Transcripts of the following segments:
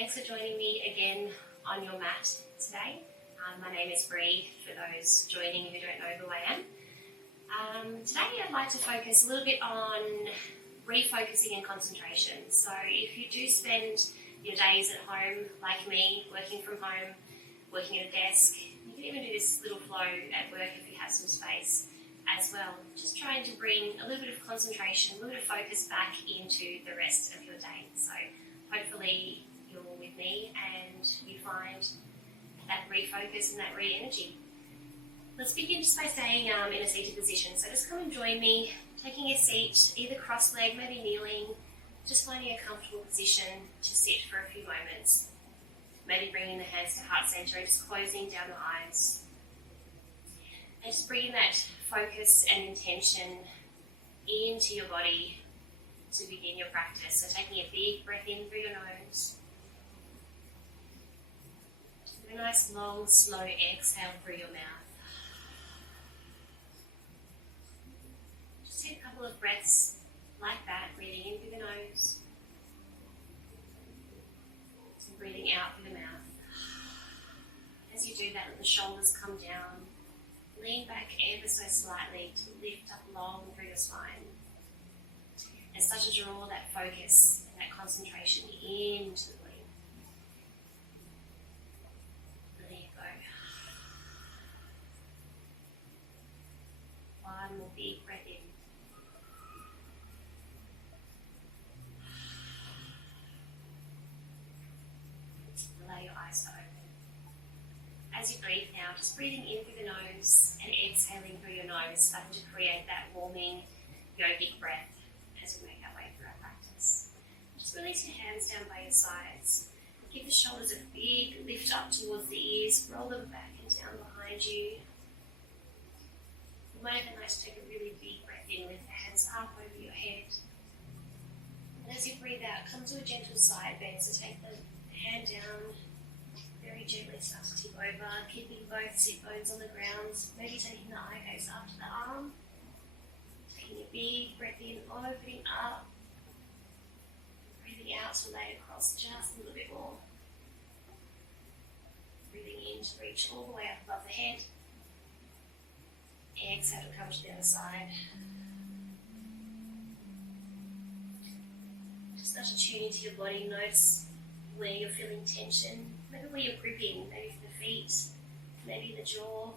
Thanks for joining me again on your mat today. My name is Bree, for those joining who don't know who I am. Today I'd like to focus a little bit on refocusing and concentration. So if you do spend your days at home, like me, working from home, working at a desk, you can even do this little flow at work if you have some space as well. Just trying to bring a little bit of concentration, a little bit of focus back into the rest of your day. So hopefully you're with me and you find that refocus and that re-energy. Let's begin just by staying in a seated position. So just come and join me, taking a seat, either cross-legged, maybe kneeling, just finding a comfortable position to sit for a few moments. Maybe bringing the hands to heart center and just closing down the eyes. And just bringing that focus and intention into your body to begin your practice. So taking a big breath in through your nose. A nice long, slow exhale through your mouth. Just take a couple of breaths like that, breathing in through the nose and breathing out through the mouth. As you do that, let the shoulders come down. Lean back ever so slightly to lift up long through your spine. And start to draw that focus and that concentration into the body. Letting it go. One more big breath in. Allow your eyes to open. As you breathe now, just breathing in through the nose and exhaling through your nose, starting to create that warming yogic breath as we make our way through our practice. Just release your hands down by your sides. Give the shoulders a big lift up towards the ears, roll them back and down behind you. You might have a nice take a really big breath in, lift the hands up over your head. And as you breathe out, come to a gentle side bend, so take the hand down, very gently start to tip over, keeping both sit bones on the ground, maybe taking the eye gaze up to the arm, taking a big breath in, opening up, breathing out to lay across just a little bit more, breathing in to reach all the way up above the head, exhale to come to the other side. Just start to tune into your body, notice where you're feeling tension, maybe where you're gripping, maybe for the feet, maybe the jaw.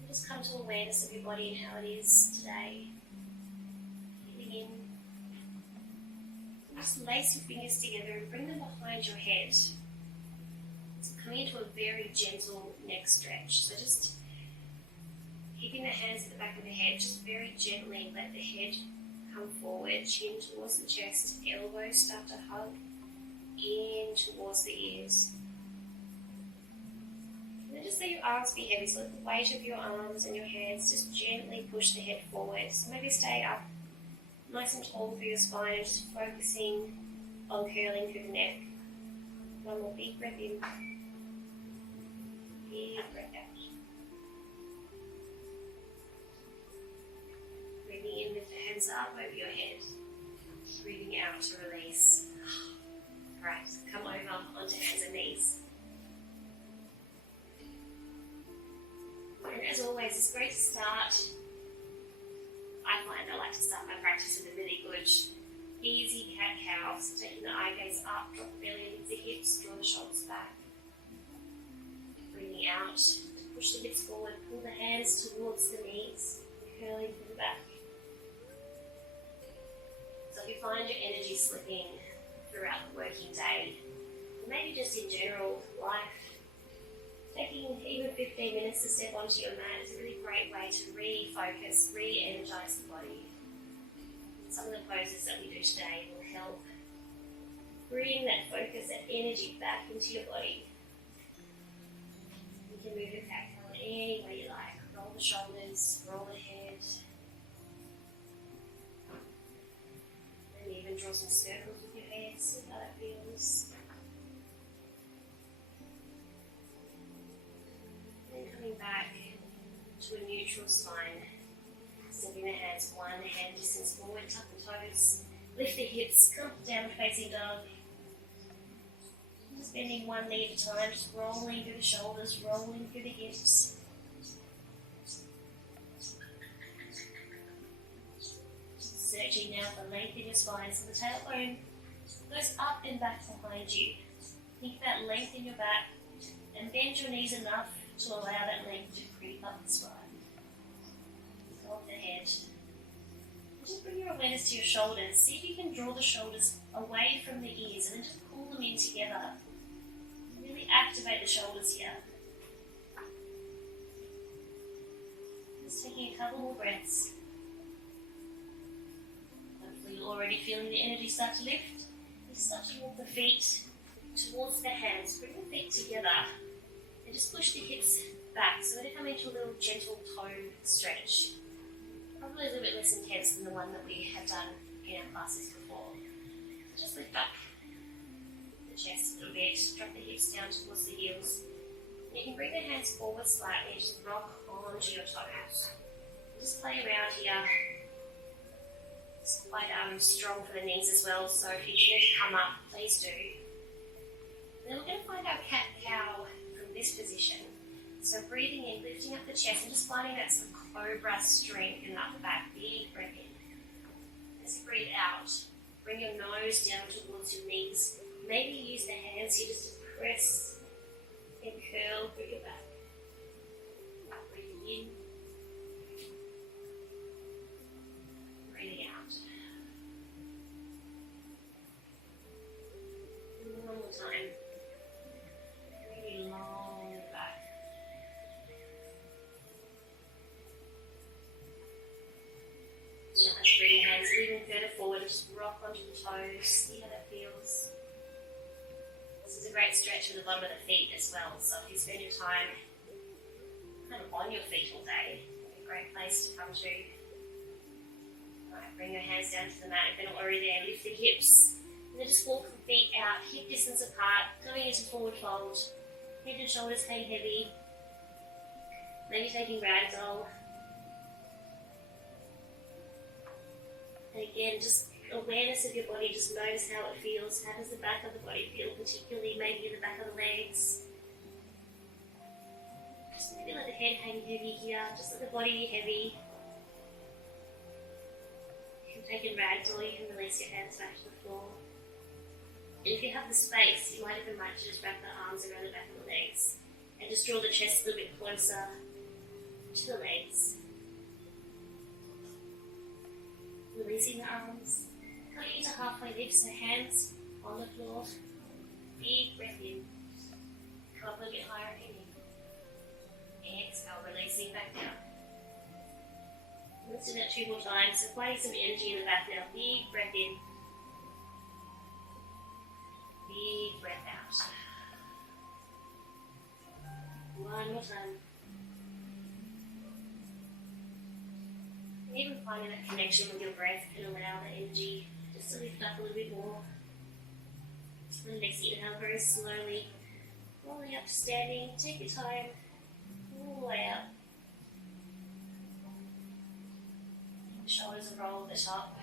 And just come to awareness of your body and how it is today. Breathing in. And just lace your fingers together and bring them behind your head. So coming into a very gentle neck stretch. So just keeping the hands at the back of the head, just very gently let the head come forward, chin towards the chest, elbows start to hug in towards the ears. And then just let your arms be heavy, so let the weight of your arms and your hands just gently push the head forward. So maybe stay up nice and tall through your spine, just focusing on curling through the neck. One more big breath in, big breath out. Breathing in, lift the hands up over your head. Breathing out to release. Right, come over onto hands and knees. And as always, it's great to start. I find I like to start my practice with a really good, easy cat-cow. So taking the eye gaze up, drop the belly into the hips, draw the shoulders back. Breathing out, push the hips forward, pull the hands towards the knees, curling through the back. So if you find your energy slipping throughout the working day, maybe just in general life, taking even 15 minutes to step onto your mat is a really great way to refocus, re-energize the body. Some of the poses that we do today will help bring that focus, that energy back into your body. You can move your cat cow any way you like. Roll the shoulders, roll the head, and even draw some circles with your head, see how that feels. Then coming back to a neutral spine, stepping the hands one hand distance forward, tuck the toes, lift the hips, come down facing dog, Just bending one knee at a time, just rolling through the shoulders, rolling through the hips. Searching now for length in your spine, so the tailbone goes up and back behind you. Think about length in your back and bend your knees enough to allow that length to creep up the spine. Go off the head. Just bring your awareness to your shoulders. See if you can draw the shoulders away from the ears and then just pull them in together. Really activate the shoulders here. Just taking a couple more breaths. Hopefully you're already feeling the energy start to lift. You start to walk the feet towards the hands. Bring the feet together and just push the hips back. So we're going to come into a little gentle toe stretch. Probably a little bit less intense than the one that we have done in our classes before. Just lift up the chest a little bit, drop the hips down towards the heels. And you can bring the hands forward slightly and just rock onto your toes. Just play around here. It's quite strong for the knees as well, so if you need to come up, please do. Then we're going to find our cat-cow from this position. So breathing in, lifting up the chest and just finding that some cobra strength in the upper back. Big breath in. As you breathe out, bring your nose down towards your knees. Maybe use the hands here just to press and curl through your back. Breathing in. Breathing out. And one more time. Really long back. Now let's bring your hands even further forward, just rock onto the toes, see how that feels. This is a great stretch for the bottom of the feet as well, so if you spend your time kind of on your feet all day, it's a great place to come to. Alright, bring your hands down to the mat if they're not already there, lift the hips, and then just walk the feet out, hip distance apart, going into forward fold, head and shoulders hang heavy, maybe taking ragdoll. And again, just awareness of your body, just notice how it feels. How does the back of the body feel, particularly maybe in the back of the legs? Just maybe let the head hang heavy here, just let the body be heavy. You can take a ragdoll, you can release your hands back to the floor. And if you have the space, you might even like to just wrap the arms around the back of the legs and just draw the chest a little bit closer to the legs. Releasing the arms, coming into halfway lift, so hands on the floor. Big breath in. Come up a little bit higher if you need. Exhale, releasing back down. Let's do that 2 more times. So finding some energy in the back now. Big breath in. Big breath out. One more time. Even finding that connection with your breath can allow the energy just to lift up a little bit more. And the next inhale, very slowly, rolling up to standing. Take your time, all the way up. The shoulders will roll at the top.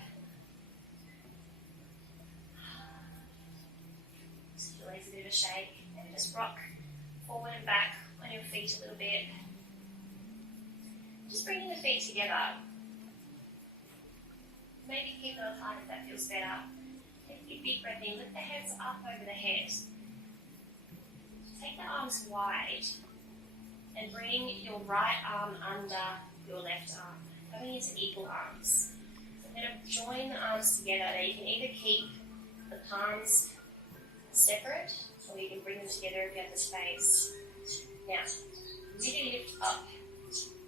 Just release a bit of a shake and just rock forward and back on your feet a little bit. Just bringing the feet together. Maybe keep them apart if that feels better. Take a big breath in, lift the hands up over the head. Take the arms wide and bring your right arm under your left arm, coming into equal arms. So I'm going to join the arms together. Now you can either keep the palms separate or you can bring them together if you have the space. Now, really lift up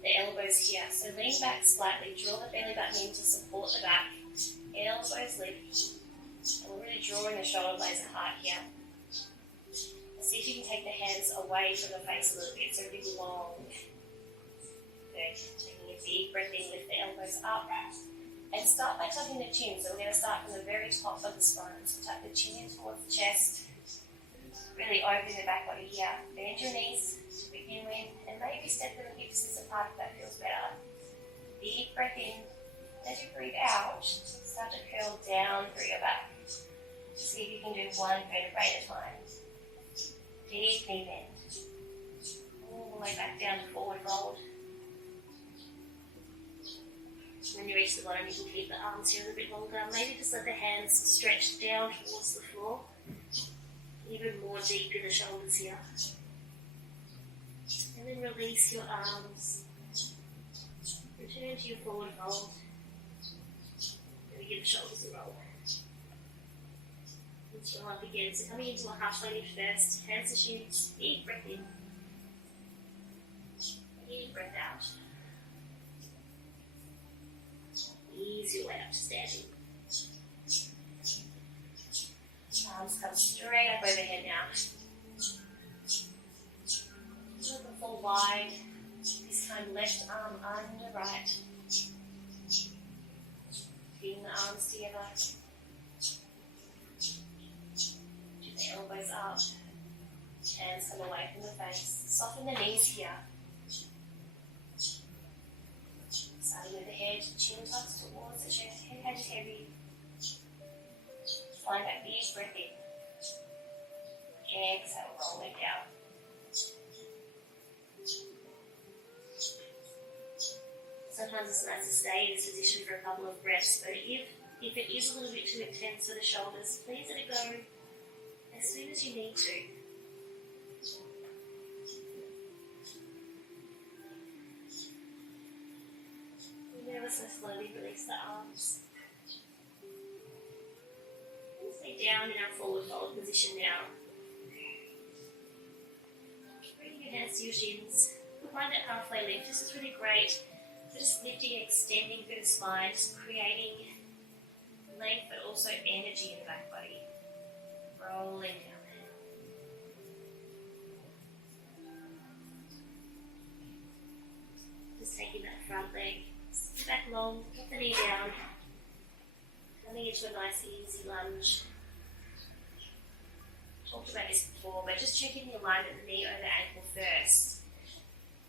the elbows here. So lean back slightly, draw the belly button in to support the back. Elbows lift. And we're really drawing the shoulder blades apart here. See if you can take the hands away from the face a little bit, so really long. Good. Taking a big breath in, lift the elbows up. And start by tucking the chin. So we're going to start from the very top of the spine. So tuck the chin in towards the chest. Really open the back body here. Bend your knees to begin with, and maybe step the hips apart if that feels better. Big breath in. As you breathe out, start to curl down through your back. See if you can do one vertebrae at a time. Deep knee bend. All the way back down to forward fold. When you reach the bottom, you can keep the arms here a little bit longer. Maybe just let the hands stretch down towards the floor. Even more deep in the shoulders here. And then release your arms. Return to your forward fold. And give the shoulders a roll. Lift your arm again. So coming into a halfway lift first. Hands to shins. Big breath in. Big breath out. Ease your way up to standing. Arms come straight up overhead now. Look and fall wide. This time left arm under right. Bring the arms together. Keep the elbows up. Hands come away from the face. Soften the knees here. Starting with the head, chin tucks towards the chest, head heavy. Find that big breath in. Exhale, roll it down. Sometimes it's nice to stay in this position for a couple of breaths, but if it is a little bit too intense for the shoulders, please let it go as soon as you need to. Ever so slowly release the arms. And stay down in our forward fold position now. Bring your hands to your shins. Find that halfway lift. This is really great for just lifting, extending through the spine, just creating length but also energy in the back body. Rolling down there. Just taking that front leg. Back long, drop the knee down, coming into a nice easy lunge. Talked about this before, but just checking the alignment of the knee over ankle first.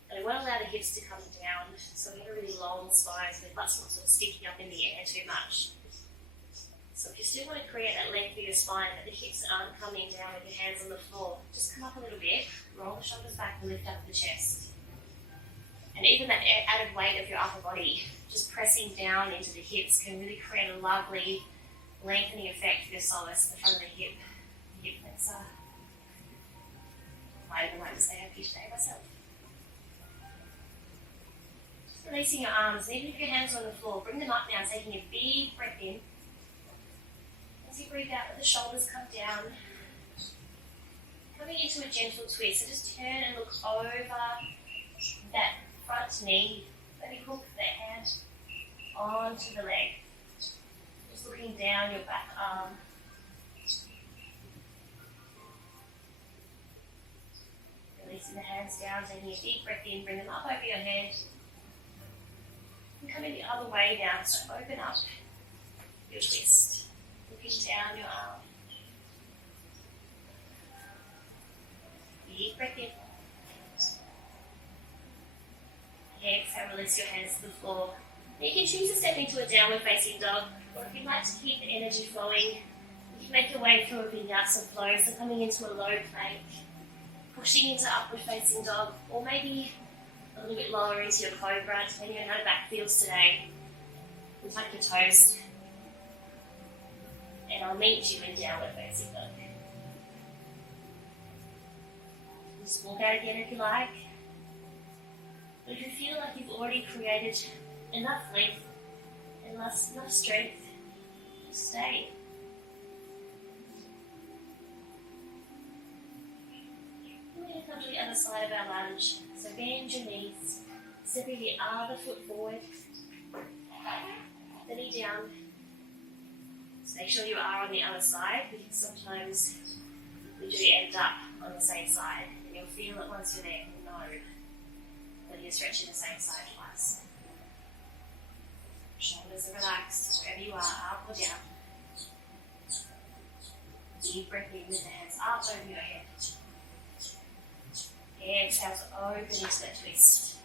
And it won't allow the hips to come down, so we have a really long spine so the butt's not sort of sticking up in the air too much. So if you still want to create that length for your spine, but the hips aren't coming down with your hands on the floor, just come up a little bit, roll the shoulders back and lift up the chest. And even that added weight of your upper body, just pressing down into the hips, can really create a lovely lengthening effect for your soleus, the front of the hip flexor. Might even like to say happy today myself. Just releasing your arms, and even if your hands are on the floor, bring them up now, taking a big breath in. As you breathe out, let the shoulders come down. Coming into a gentle twist, so just turn and look over that front knee, maybe hook the hand onto the leg. Just looking down your back arm. Releasing the hands down, taking a deep breath in, bring them up over your head. And coming the other way now, so open up your twist, looking down your arm. Deep breath in. Exhale, release your hands to the floor. Now you can choose to step into a downward facing dog, or if you'd like to keep the energy flowing, you can make your way through a vinyasa flow, so coming into a low plank, pushing into upward facing dog, or maybe a little bit lower into your cobra, depending on how the back feels today. And tuck your toes. And I'll meet you in downward facing dog. Just walk out again if you like. But if you feel like you've already created enough length and enough strength, stay. We're going to come to the other side of our lunge. So bend your knees, stepping the other foot forward, the knee down. So make sure you are on the other side, because sometimes we do end up on the same side, and you'll feel it once you're there. No. Whether you're stretching the same side twice. Shoulders are relaxed, wherever you are, up or down. Deep breath in with the hands up over your head. Exhale to open into that twist.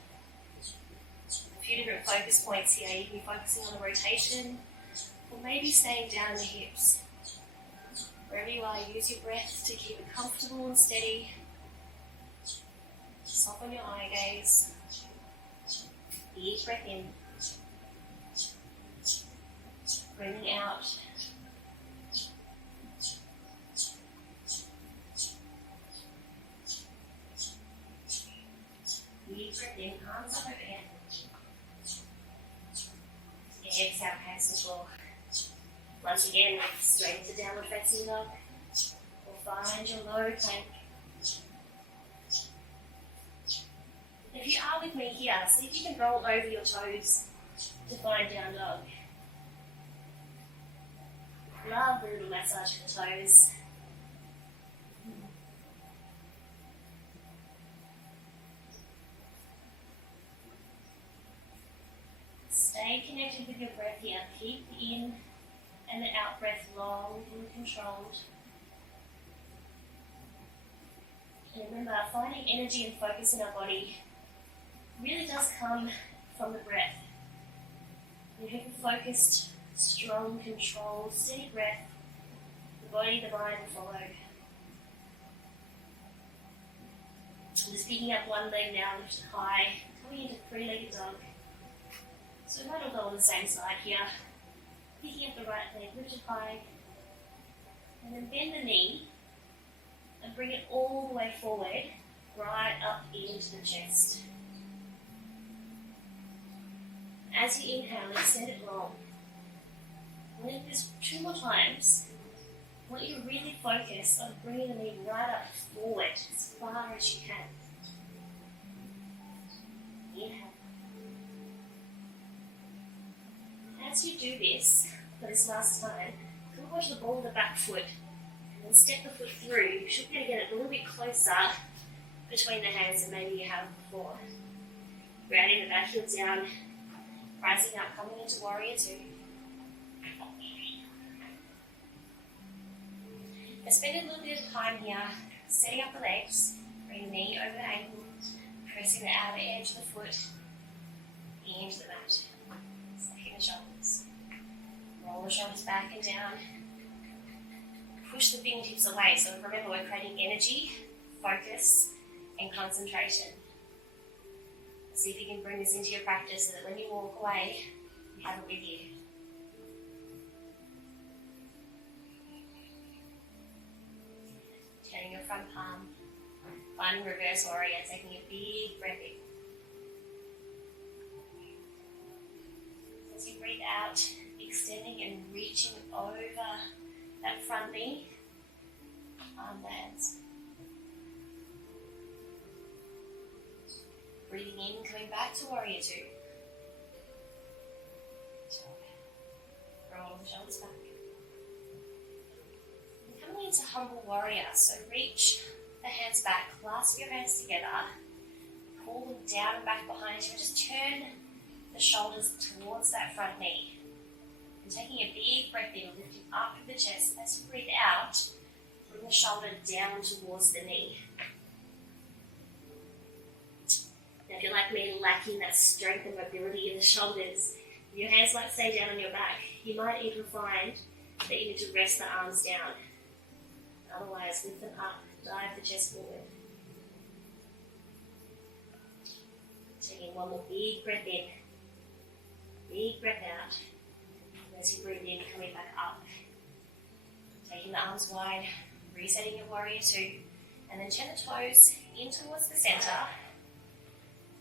A few different focus points here. You can be focusing on the rotation, or maybe staying down in the hips. Wherever you are, use your breath to keep it comfortable and steady. Soften your eye gaze. Big breath in. Breathing out. Big breath in, arms up overhead. Exhale, hands to the floor. Once again, straight to downward facing dog. Or find your low plank. If you are with me here, see if you can roll over your toes to find down dog. Love the little massage for the toes. Stay connected with your breath here. Keep the in and the out breath long and controlled. And remember, finding energy and focus in our body really does come from the breath. When you have a focused, strong, controlled, steady breath, the body, the mind will follow. Just picking up one leg now, lift it high, coming into three-legged dog. So we might all go on the same side here. Picking up the right leg, lift it high, and then bend the knee and bring it all the way forward, right up into the chest. As you inhale, extend it long. And then just 2 more times. I want you to really focus on bringing the knee right up forward as far as you can. Inhale. As you do this, for this last time, come onto the ball of the back foot and then step the foot through. You should be able to get it a little bit closer between the hands than maybe you have before. Grounding the back heel down, rising up, coming into warrior two. Now spend a little bit of time here setting up the legs, bring the knee over the ankle, pressing the outer edge of the foot into the mat. Stacking the shoulders. Roll the shoulders back and down. Push the fingertips away. So remember, we're creating energy, focus, and concentration. See if you can bring this into your practice so that when you walk away, you have it with you. Turning your front palm, finding reverse warrior, taking a big breath in. As you breathe out, extending and reaching over that front knee, arm lands. Breathing in, coming back to warrior two. Roll the shoulders back. And coming into humble warrior, so reach the hands back, clasp your hands together, pull them down and back behind you, and just turn the shoulders towards that front knee. And taking a big breath in, lifting up through the chest. As you breathe out, bring the shoulder down towards the knee. Now, if you're like me, lacking that strength and mobility in the shoulders, your hands might stay down on your back. You might even find that you need to rest the arms down. Otherwise, lift them up, dive the chest forward. Taking one more big breath in, big breath out. As you breathe in, coming back up. Taking the arms wide, resetting your warrior two, and then turn the toes in towards the center.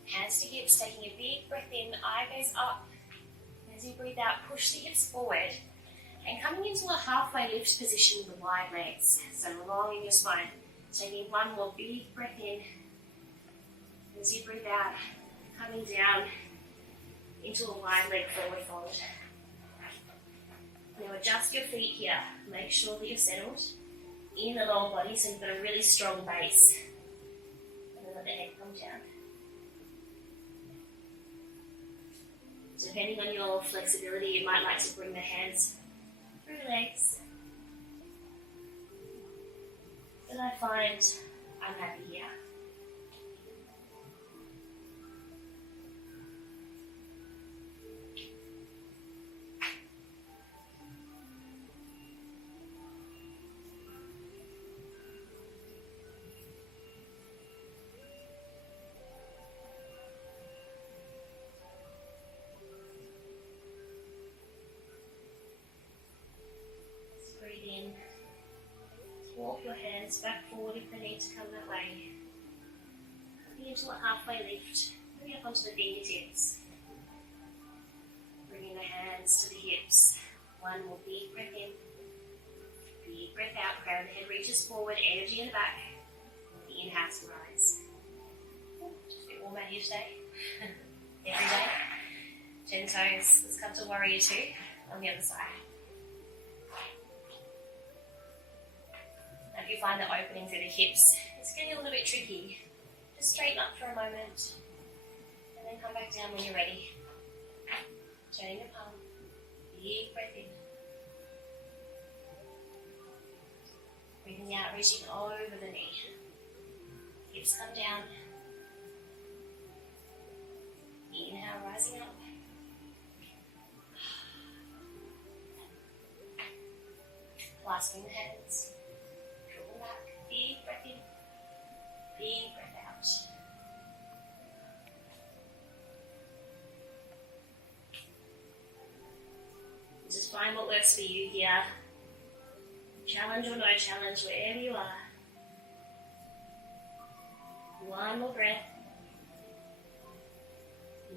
Hands to hips, taking a big breath in, eye gaze up. As you breathe out, push the hips forward. And coming into a halfway lift position with the wide legs. So long in your spine. Taking one more big breath in. As you breathe out, coming down into a wide leg forward fold. Now adjust your feet here. Make sure that you're settled in the lower body so you've got a really strong base. And then let the head come down. Depending on your flexibility, you might like to bring the hands through the legs. But I find I'm happy here. hands back forward if they need to come that way. Coming into a halfway lift, maybe up onto the fingertips. Bringing the hands to the hips. One more big breath in. Big breath out, crown the head reaches forward, energy in the back. Inhale to rise. Just a bit warm out here today. Every day. 10 toes. Let's come to warrior 2 on the other side. Now if you find the opening through the hips, it's getting a little bit tricky. Just straighten up for a moment and then come back down when you're ready. Turning your palm. Big breath in. Breathing out, reaching over the knee. Hips come down. Inhale, rising up. Clasping the hands. Draw them back. Big breath in. Big breath out. Just find what works for you here. Challenge or no challenge, wherever you are. One more breath.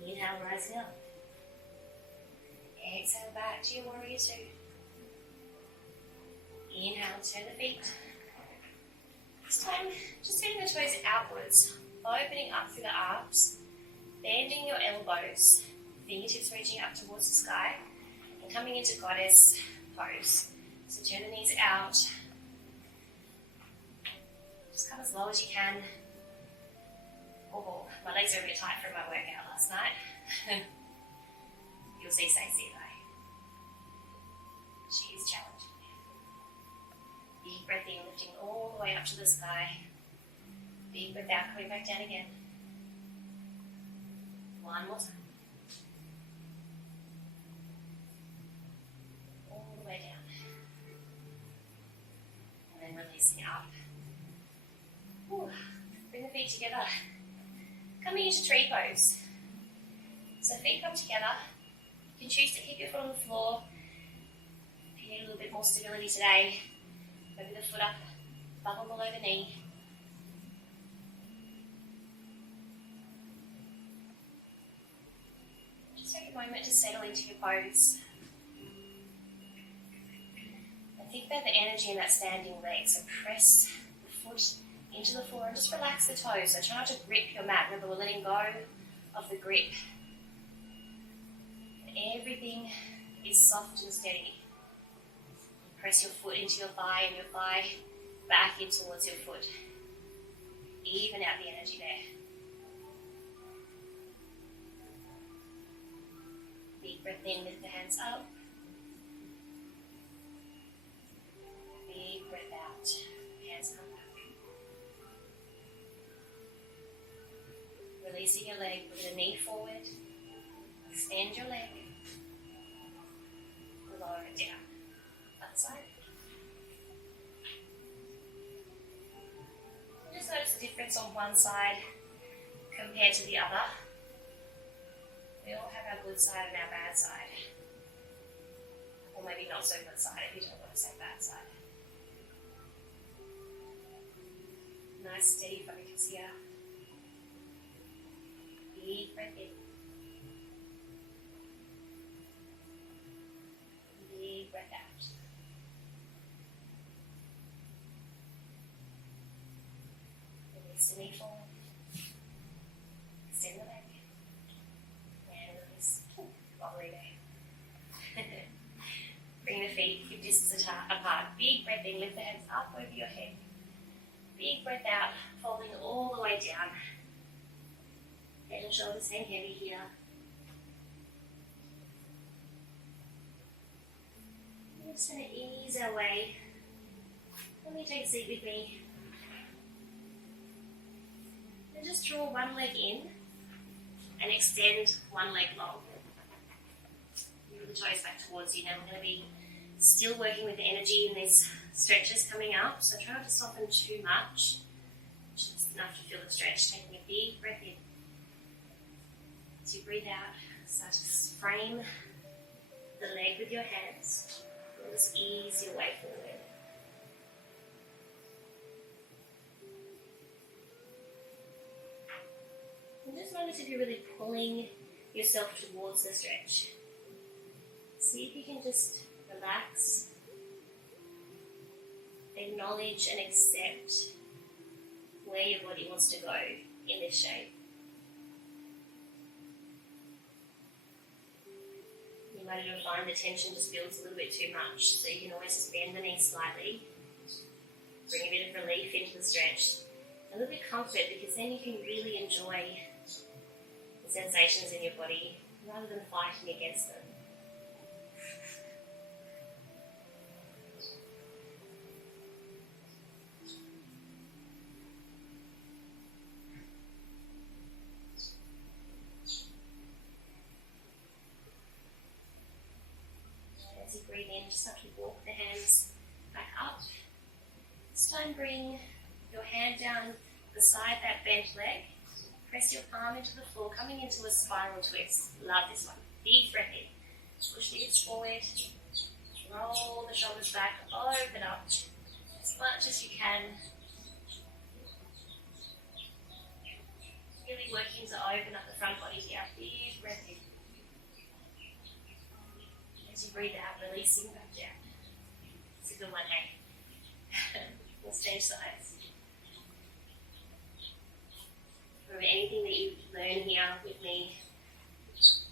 Inhale, rising up. Exhale, back to your warrior 2. Inhale, turn the feet. This time, just turning the toes outwards, opening up through the arms, bending your elbows, fingertips reaching up towards the sky, and coming into goddess pose. So turn the knees out. Just come as low as you can. Oh, my legs are a bit tight from my workout last night. You'll see Stacey though. She is challenging. Big breath in, lifting all the way up to the sky. Big breath out, coming back down again. One more time. All the way down. And then releasing up. Ooh, bring the feet together. Coming into tree pose. So feet come together. You can choose to keep your foot on the floor. If you need a little bit more stability today, maybe the foot up, bubble below the knee. Just take a moment to settle into your pose. And think about the energy in that standing leg. So press the foot into the floor and just relax the toes. So try not to grip your mat. Remember, we're letting go of the grip. And everything is soft and steady. Press your foot into your thigh and your thigh back in towards your foot. Even out the energy there. Big breath in, lift the hands up. Big breath out, hands come back. Releasing your leg, bring the knee forward. Extend your leg. Lower it down. Other side. Just notice the difference on one side compared to the other. We all have our good side and our bad side. Or maybe not so good side if you don't want to say bad side. Nice steady focus here. Big breath in. Big breath out. Release the knee forward. Extend the leg. And release. Lovely there. Bring the feet hip distance apart. Big breath in. Lift the hands up over your head. Big breath out. Folding all the way down. Head and shoulders hang heavy here. We're just going to ease our way. Let me take a seat with me. And just draw one leg in and extend one leg long. Move the toes back towards you. Now we're going to be still working with the energy in these stretches coming up. So try not to soften too much. Just enough to feel the stretch. Taking a big breath in. As you breathe out, start to frame the leg with your hands. Just ease your way forward. notice if you're really pulling yourself towards the stretch. See if you can just relax, acknowledge and accept where your body wants to go in this shape. You might even find the tension just feels a little bit too much, so you can always just bend the knees slightly, bring a bit of relief into the stretch, a little bit of comfort, because then you can really enjoy the sensations in your body rather than fighting against them. As you breathe in, just start to walk the hands back up. This time bring your hand down beside that bent leg. Press your palm into the floor, coming into a spiral twist. Love this one. Big breath in. Push the hips forward. Roll the shoulders back. Open up as much as you can. Really working to open up the front body here. Big breath in. As you breathe out, releasing back down. It's a good one, hey? Let's change sides. Remember, anything that you learn here with me,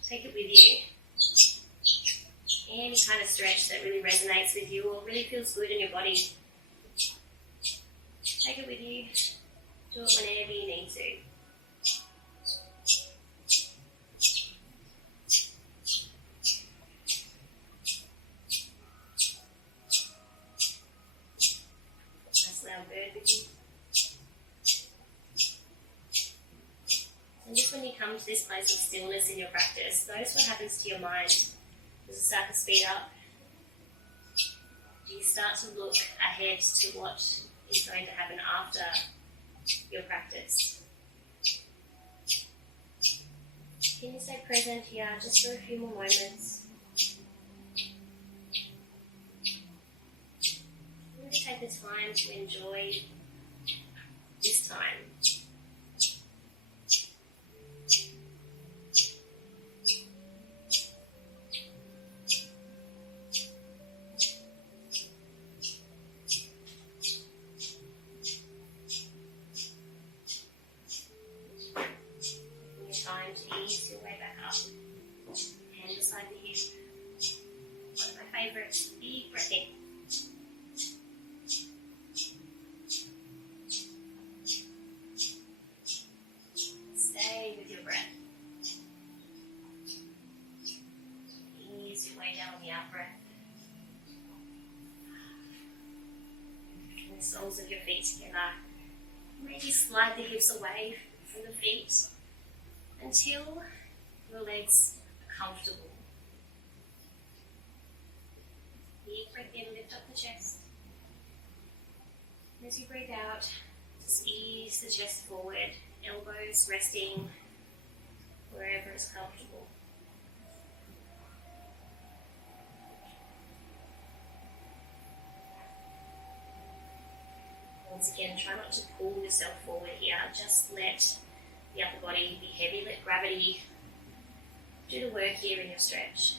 take it with you. Any kind of stretch that really resonates with you or really feels good in your body, take it with you. Do it whenever you need to. And just when you come to this place of stillness in your practice, notice what happens to your mind. Does it start to speed up? Do you start to look ahead to what is going to happen after your practice? Can you stay present here just for a few more moments? Really take the time to enjoy this time. Time to ease your way back up. Hand beside the hip. One of my favourites. Big breath in. Stay with your breath. Ease your way down the out breath. And the soles of your feet together. Maybe slide the hips away from the feet until your legs are comfortable. Big breath in, lift up the chest. As you breathe out, just ease the chest forward, elbows resting wherever is comfortable. Once again, try not to pull yourself forward here, just let the upper body be heavy, let gravity do the work here in your stretch.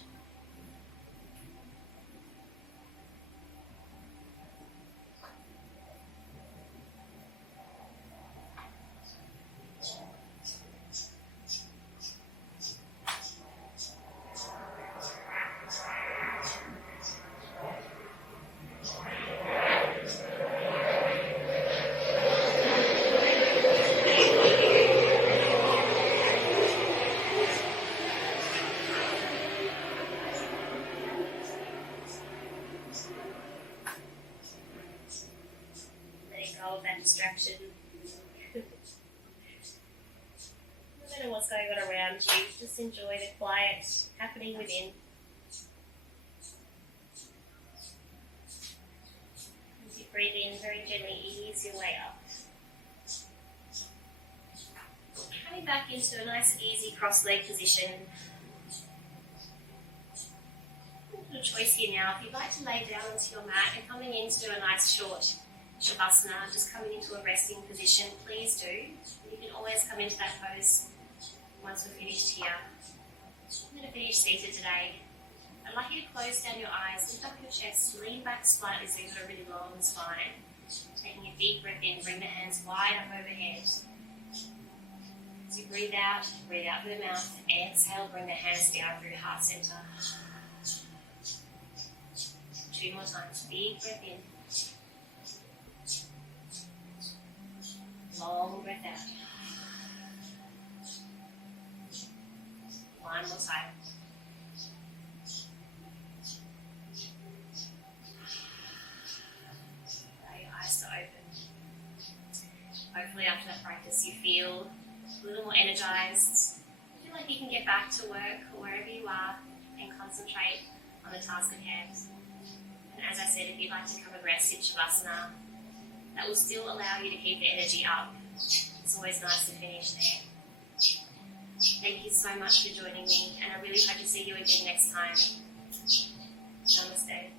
That distraction. No matter what's going on around you, just enjoy the quiet happening within. As you breathe in, very gently ease your way up. Coming back into a nice easy cross-leg position. A little choice here now. If you'd like to lay down onto your mat and coming in to do a nice short Shavasana, just coming into a resting position, please do. You can always come into that pose once we're finished here, I'm going to finish seated today. I'd like you to close down your eyes, lift up your chest, lean back slightly so you've got a really long spine. Taking a deep breath in, bring the hands wide up overhead. As you breathe out through the mouth. Exhale, bring the hands down through heart center. 2 more times. Big breath in. Long breath out. 1 more time. Allow your eyes to open. Hopefully after that practice you feel a little more energized. Feel like you can get back to work or wherever you are and concentrate on the task at hand. And as I said, if you'd like to come and rest in Shavasana, that will still allow you to keep the energy up. It's always nice to finish there. Thank you so much for joining me, and I really hope to see you again next time. Namaste.